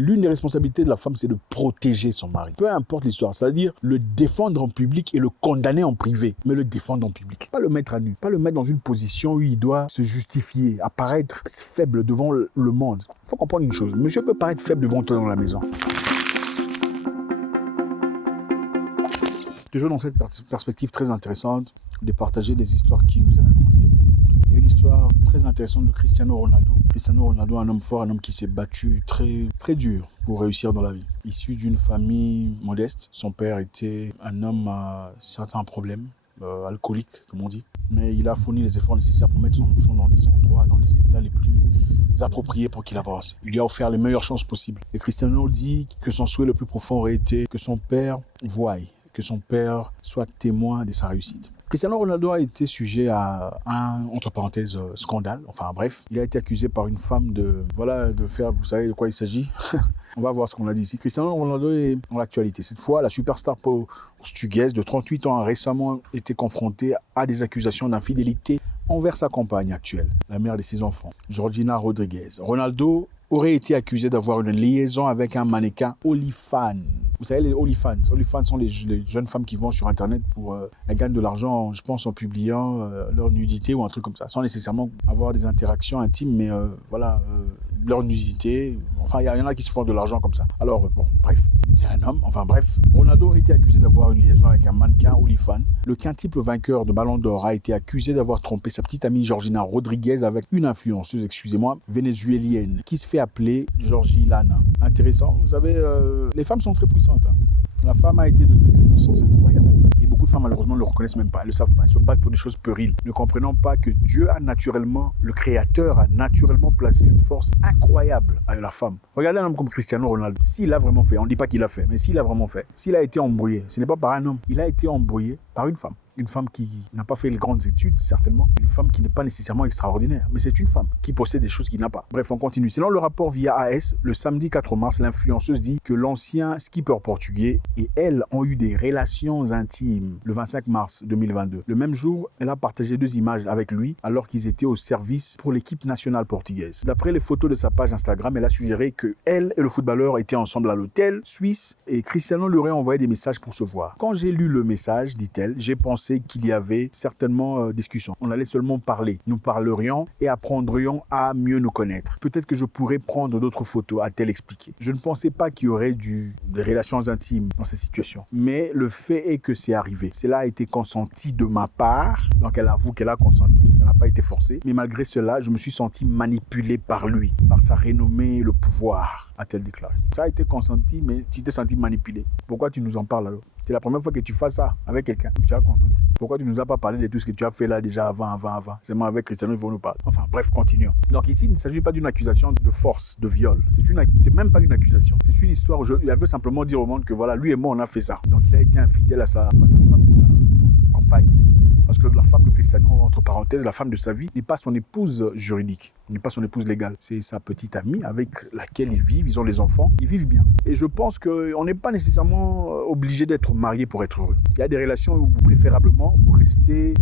l'une des responsabilités de la femme, c'est de protéger son mari. Peu importe l'histoire, c'est-à-dire le défendre en public et le condamner en privé, mais le défendre en public. Pas le mettre à nu, pas le mettre dans une position où il doit se justifier, apparaître faible devant le monde. Il faut comprendre une chose, monsieur peut paraître faible devant toi dans la maison. Toujours dans cette perspective très intéressante de partager des histoires qui nous aident à grandir. Il y a une histoire très intéressante de Cristiano Ronaldo. Cristiano Ronaldo, un homme fort, un homme qui s'est battu très, très dur pour réussir dans la vie. Issu d'une famille modeste, son père était un homme à certains problèmes, alcoolique, comme on dit. Mais il a fourni les efforts nécessaires pour mettre son enfant dans les endroits, dans les états les plus appropriés pour qu'il avance. Il lui a offert les meilleures chances possibles. Et Cristiano dit que son souhait le plus profond aurait été que son père voie, que son père soit témoin de sa réussite. Cristiano Ronaldo a été sujet à un, entre parenthèses, scandale. Enfin bref, il a été accusé par une femme de faire, vous savez de quoi il s'agit. On va voir ce qu'on a dit ici. Cristiano Ronaldo est dans l'actualité. Cette fois, la superstar portugaise de 38 ans a récemment été confrontée à des accusations d'infidélité envers sa compagne actuelle, la mère de ses enfants, Georgina Rodriguez. Ronaldo aurait été accusé d'avoir une liaison avec un mannequin OnlyFans. Vous savez, les OnlyFans. OnlyFans sont les jeunes femmes qui vont sur Internet pour... elles gagnent de l'argent, je pense, en publiant leur nudité ou un truc comme ça, sans nécessairement avoir des interactions intimes, mais leur nudité. Enfin, il y en a qui se font de l'argent comme ça. Alors, bon, bref, c'est un homme. Enfin, bref. Ronaldo aurait été accusé d'avoir une liaison avec un mannequin OnlyFans. Le quintuple vainqueur de Ballon d'Or a été accusé d'avoir trompé sa petite amie Georgina Rodriguez avec une influenceuse, vénézuélienne, qui se fait appeler Georgie Lana. Intéressant. Vous savez, les femmes sont très puissantes. La femme a été dotée d'une puissance incroyable. Et beaucoup de femmes, malheureusement, ne le reconnaissent même pas. Elles ne le savent pas. Elles se battent pour des choses puériles, ne comprenant pas que Dieu a naturellement, le Créateur a naturellement placé une force incroyable à la femme. Regardez un homme comme Cristiano Ronaldo. S'il a vraiment fait, on ne dit pas qu'il a fait, mais s'il a vraiment fait, s'il a été embrouillé, ce n'est pas par un homme. Il a été embrouillé par une femme. Une femme qui n'a pas fait les grandes études, certainement. Une femme qui n'est pas nécessairement extraordinaire. Mais c'est une femme qui possède des choses qu'il n'a pas. Bref, on continue. Selon le rapport via AS, le samedi 4 mars, l'influenceuse dit que l'ancien skipper portugais et elle ont eu des relations intimes le 25 mars 2022. Le même jour, elle a partagé 2 images avec lui alors qu'ils étaient au service pour l'équipe nationale portugaise. D'après les photos de sa page Instagram, elle a suggéré que elle et le footballeur étaient ensemble à l'hôtel suisse et Cristiano lui aurait envoyé des messages pour se voir. Quand j'ai lu le message, dit-elle, j'ai pensé qu'il y avait certainement discussion. On allait seulement parler. Nous parlerions et apprendrions à mieux nous connaître. Peut-être que je pourrais prendre d'autres photos, a-t-elle expliqué. Je ne pensais pas qu'il y aurait des relations intimes dans cette situation. Mais le fait est que c'est arrivé. Cela a été consenti de ma part. Donc elle avoue qu'elle a consenti. Ça n'a pas été forcé. Mais malgré cela, je me suis senti manipulé par lui, par sa renommée et le pouvoir, a-t-elle déclaré. Ça a été consenti, mais tu t'es senti manipulé. Pourquoi tu nous en parles alors? C'est la première fois que tu fais ça avec quelqu'un où tu as consenti. Pourquoi tu ne nous as pas parlé de tout ce que tu as fait là déjà avant? Seulement avec Cristiano, ils vont nous parler. Enfin, bref, continuons. Donc ici, il ne s'agit pas d'une accusation de force, de viol. C'est même pas une accusation. C'est une histoire où il veut simplement dire au monde que voilà, lui et moi, on a fait ça. Donc il a été infidèle à sa femme et sa compagne. Parce que la femme de Cristiano, entre parenthèses, la femme de sa vie, n'est pas son épouse juridique, n'est pas son épouse légale. C'est sa petite amie avec laquelle ils vivent, ils ont les enfants, ils vivent bien. Et je pense qu'on n'est pas nécessairement obligé d'être marié pour être heureux. Il y a des relations où vous, préférablement, vous restez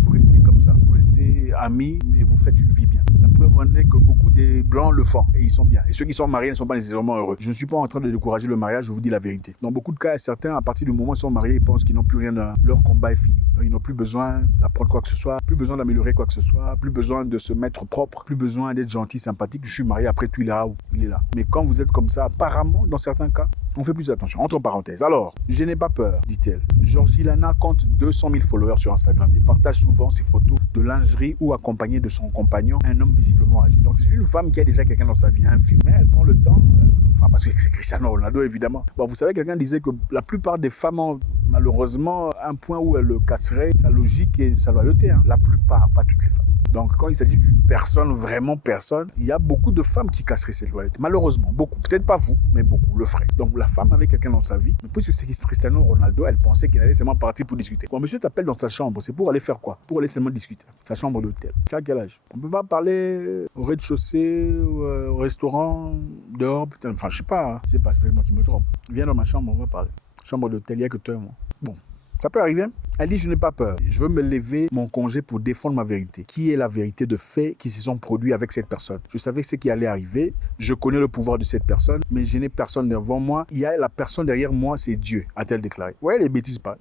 comme ça. Vous restez amis, mais vous faites une vie bien. La preuve en est que beaucoup des Blancs le font et ils sont bien. Et ceux qui sont mariés ne sont pas nécessairement heureux. Je ne suis pas en train de décourager le mariage, je vous dis la vérité. Dans beaucoup de cas, certains, à partir du moment où ils sont mariés, ils pensent qu'ils n'ont plus rien leur combat est fini. Donc, ils n'ont plus besoin d'apprendre quoi que ce soit, plus besoin d'améliorer quoi que ce soit, plus besoin de se mettre propre, plus besoin d'être gentil, sympathique. Je suis marié, après tout, il est là où il est là. Mais quand vous êtes comme ça, apparemment, dans certains cas, on fait plus attention. Entre parenthèses. Alors, je n'ai pas peur, dit-elle. Georgie Lana compte 200 000 followers sur Instagram et partage souvent ses photos de lingerie ou accompagnée de son compagnon, un homme visiblement âgé. Donc, c'est une femme qui a déjà quelqu'un dans sa vie, un vieux. Mais elle prend le temps, parce que c'est Cristiano Ronaldo, évidemment. Bon, vous savez, quelqu'un disait que la plupart des femmes ont malheureusement un point où elle casserait sa logique et sa loyauté. La plupart, pas toutes les femmes. Donc, quand il s'agit d'une personne, vraiment personne, il y a beaucoup de femmes qui casseraient cette loyauté. Malheureusement, beaucoup. Peut-être pas vous, mais beaucoup le feraient. Donc, la femme avait quelqu'un dans sa vie. Mais puisque c'est Cristiano Ronaldo, elle pensait qu'il allait seulement partir pour discuter. Bon, monsieur t'appelle dans sa chambre. C'est pour aller faire quoi? Pour aller seulement discuter. Sa chambre d'hôtel. C'est à quel âge? On ne peut pas parler au rez-de-chaussée, au restaurant, dehors, putain. Enfin, je sais pas. C'est pas moi qui me trompe. Viens dans ma chambre, on va parler. Chambre d'hôtel, il n'y a que toi et moi. Bon. Ça peut arriver. Elle dit, je n'ai pas peur. Je veux me lever mon congé pour défendre ma vérité. Qui est la vérité de faits qui se sont produits avec cette personne? Je savais ce qui allait arriver. Je connais le pouvoir de cette personne, mais je n'ai personne devant moi. Il y a la personne derrière moi, c'est Dieu, a-t-elle déclaré. Vous voyez les bêtises pas?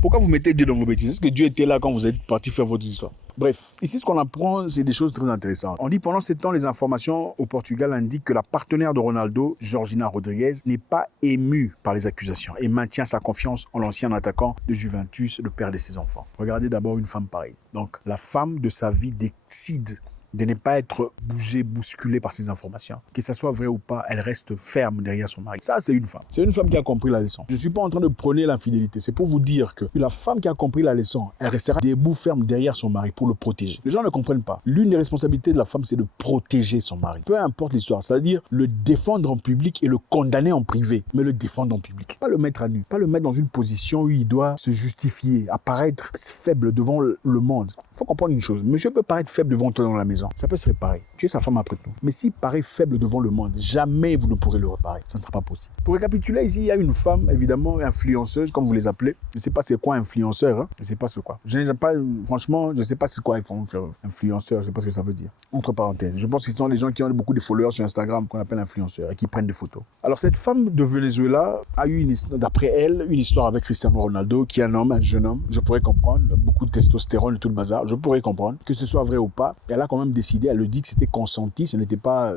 Pourquoi vous mettez Dieu dans vos bêtises? Est-ce que Dieu était là quand vous êtes parti faire votre histoire? Bref, ici ce qu'on apprend, c'est des choses très intéressantes. On dit pendant ce temps, les informations au Portugal indiquent que la partenaire de Ronaldo, Georgina Rodrigues, n'est pas émue par les accusations et maintient sa confiance en l'ancien attaquant de Juventus, le père de ses enfants. Regardez d'abord une femme pareille. Donc la femme de sa vie décide de ne pas être bousculée par ces informations. Que ça soit vrai ou pas, elle reste ferme derrière son mari. Ça, c'est une femme. C'est une femme qui a compris la leçon. Je ne suis pas en train de prôner l'infidélité. C'est pour vous dire que la femme qui a compris la leçon, elle restera debout ferme derrière son mari pour le protéger. Les gens ne comprennent pas. L'une des responsabilités de la femme, c'est de protéger son mari. Peu importe l'histoire, c'est-à-dire le défendre en public et le condamner en privé, mais le défendre en public. Pas le mettre à nu, pas le mettre dans une position où il doit se justifier, apparaître faible devant le monde. Il faut comprendre une chose. Monsieur peut paraître faible devant toi dans la maison. Ça peut se réparer. Tu es sa femme après tout. Mais s'il paraît faible devant le monde, jamais vous ne pourrez le réparer. Ça ne sera pas possible. Pour récapituler, ici, il y a une femme, évidemment, influenceuse, comme vous les appelez. Je ne sais pas c'est quoi influenceur. Hein? Je ne sais pas c'est quoi. Je n'ai pas, franchement, je ne sais pas c'est quoi influenceur. Je ne sais pas ce que ça veut dire. Entre parenthèses. Je pense que ce sont les gens qui ont beaucoup de followers sur Instagram qu'on appelle influenceurs et qui prennent des photos. Alors, cette femme de Venezuela a eu, d'après elle, une histoire avec Cristiano Ronaldo, qui est un homme, un jeune homme. Je pourrais comprendre. Beaucoup de testostérone et tout le bazar. Je pourrais comprendre. Que ce soit vrai ou pas. Elle a quand même décidé. Elle le dit que c'était consenti, ce n'était pas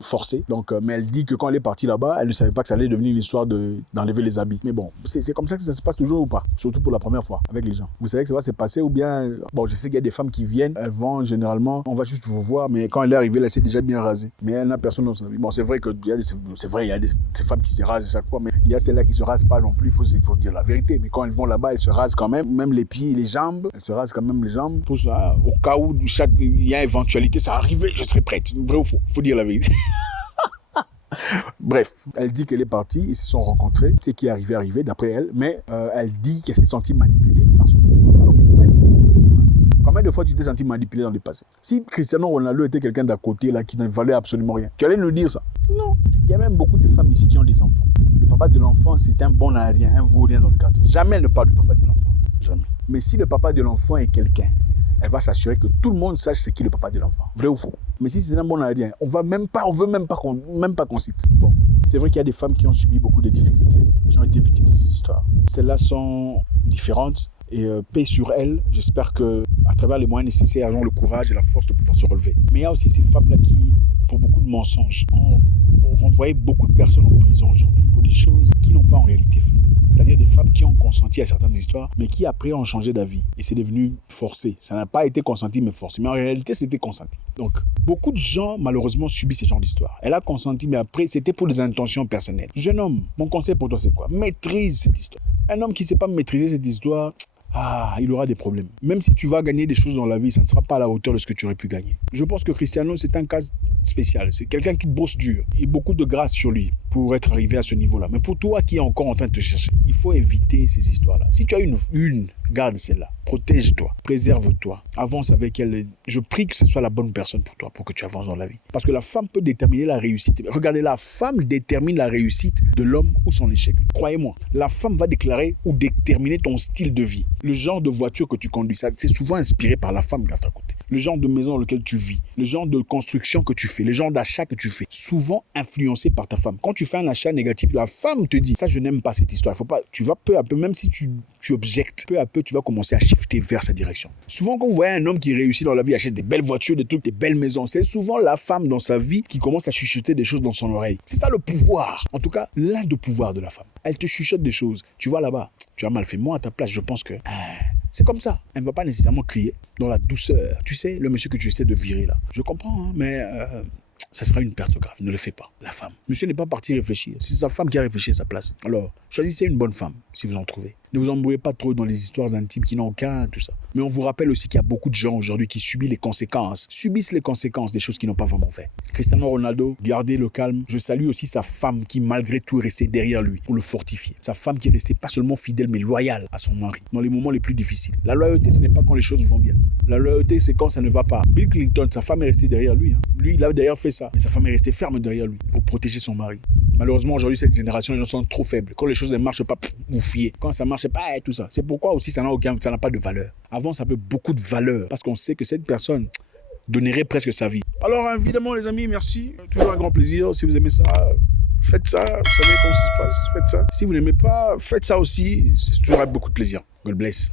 forcé. Donc, mais elle dit que quand elle est partie là-bas, elle ne savait pas que ça allait devenir une histoire d'enlever les habits. Mais bon, c'est comme ça que ça se passe toujours ou pas? Surtout pour la première fois avec les gens. Vous savez que ça va se passer ou bien... Bon, je sais qu'il y a des femmes qui viennent, elles vont généralement, on va juste vous voir, mais quand elle est arrivée, elle s'est déjà bien rasée. Mais elle n'a personne dans sa vie. Bon, c'est vrai qu'il y a des femmes qui se rasent chaque fois, mais il y a celles-là qui se rasent pas non plus, il faut dire la vérité. Mais quand elles vont là-bas, elles se rasent quand même les pieds, les jambes. Elles se rasent quand même les jambes pour ça, au cas où il y a éventualité, ça arrive, je serai prête. Vrai ou faux? Faut dire la vérité. Bref, elle dit qu'elle est partie, ils se sont rencontrés, ce qui est arrivé d'après elle, mais elle dit qu'elle s'est sentie manipulée par son pouvoir. Alors pourquoi elle dit cette histoire? Combien de fois tu t'es senti manipulé dans le passé? Si Cristiano Ronaldo était quelqu'un d'à côté là, qui ne valait absolument rien, tu allais nous dire ça? Non. Il y a même beaucoup de femmes ici qui ont des enfants. Le papa de l'enfant, c'est un bon à rien, un vaurien dans le quartier. Jamais elle ne parle du papa de l'enfant. Jamais. Mais si le papa de l'enfant est quelqu'un, elle va s'assurer que tout le monde sache c'est qui le papa de l'enfant. Vrai ou faux? Mais si c'est un bon à rien, on veut même pas qu'on cite. Bon, c'est vrai qu'il y a des femmes qui ont subi beaucoup de difficultés, qui ont été victimes de ces histoires. Celles-là sont différentes et paix sur elles. J'espère que à travers les moyens nécessaires, elles ont le courage et la force de pouvoir se relever. Mais il y a aussi ces femmes-là qui, pour beaucoup de mensonges, ont renvoyé beaucoup de personnes en prison aujourd'hui pour des choses qui n'ont pas en réalité fait. C'est-à-dire des femmes qui ont consenti à certaines histoires, mais qui après ont changé d'avis. Et c'est devenu forcé. Ça n'a pas été consenti, mais forcé. Mais en réalité, c'était consenti. Donc, beaucoup de gens, malheureusement, subissent ce genre d'histoire. Elle a consenti, mais après, c'était pour des intentions personnelles. Jeune homme, mon conseil pour toi, c'est quoi? Maîtrise cette histoire. Un homme qui ne sait pas maîtriser cette histoire, il aura des problèmes. Même si tu vas gagner des choses dans la vie, ça ne sera pas à la hauteur de ce que tu aurais pu gagner. Je pense que Cristiano, c'est un cas spécial. C'est quelqu'un qui bosse dur. Il y a beaucoup de grâce sur lui pour être arrivé à ce niveau-là. Mais pour toi qui es encore en train de te chercher, il faut éviter ces histoires-là. Si tu as une, garde celle-là. Protège-toi, préserve-toi, avance avec elle. Je prie que ce soit la bonne personne pour toi, pour que tu avances dans la vie. Parce que la femme peut déterminer la réussite. Regardez, la femme détermine la réussite de l'homme ou son échec. Croyez-moi, la femme va déclarer ou déterminer ton style de vie. Le genre de voiture que tu conduis, ça, c'est souvent inspiré par la femme qui est à ta côté. Le genre de maison dans lequel tu vis, le genre de construction que tu fais, le genre d'achat que tu fais, souvent influencé par ta femme. Quand tu fais un achat négatif, la femme te dit, ça je n'aime pas cette histoire. Il faut pas, tu vas peu à peu, même si tu objectes, peu à peu tu vas commencer à shifter vers sa direction. Souvent quand vous voyez un homme qui réussit dans la vie, achète des belles voitures, des trucs, des belles maisons, c'est souvent la femme dans sa vie qui commence à chuchoter des choses dans son oreille. C'est ça le pouvoir. En tout cas, l'un des pouvoirs de la femme. Elle te chuchote des choses. Tu vois là-bas, tu as mal fait. Moi à ta place, je pense que... c'est comme ça. Elle ne va pas nécessairement crier dans la douceur. Tu sais, le monsieur que tu essaies de virer là. Je comprends, hein, mais ça sera une perte grave. Ne le fais pas, la femme. Monsieur n'est pas parti réfléchir. C'est sa femme qui a réfléchi à sa place. Alors, choisissez une bonne femme, si vous en trouvez. Ne vous embrouillez pas trop dans les histoires intimes qui n'ont aucun, tout ça. Mais on vous rappelle aussi qu'il y a beaucoup de gens aujourd'hui qui subissent les conséquences des choses qu'ils n'ont pas vraiment fait. Cristiano Ronaldo, gardez le calme. Je salue aussi sa femme qui, malgré tout, est restée derrière lui pour le fortifier. Sa femme qui est restée pas seulement fidèle, mais loyale à son mari dans les moments les plus difficiles. La loyauté, ce n'est pas quand les choses vont bien. La loyauté, c'est quand ça ne va pas. Bill Clinton, sa femme est restée derrière lui. Lui, il a d'ailleurs fait ça. Mais sa femme est restée ferme derrière lui pour protéger son mari. Malheureusement, aujourd'hui, cette génération, les gens sont trop faibles. Quand les choses ne marchent pas, vous fiez. Quand ça ne marche pas, tout ça. C'est pourquoi aussi ça n'a pas de valeur. Avant, ça avait beaucoup de valeur parce qu'on sait que cette personne donnerait presque sa vie. Alors, évidemment, les amis, merci. Toujours un grand plaisir. Si vous aimez ça, faites ça. Vous savez comment ça se passe. Faites ça. Si vous n'aimez pas, faites ça aussi. C'est toujours avec beaucoup de plaisir. God bless.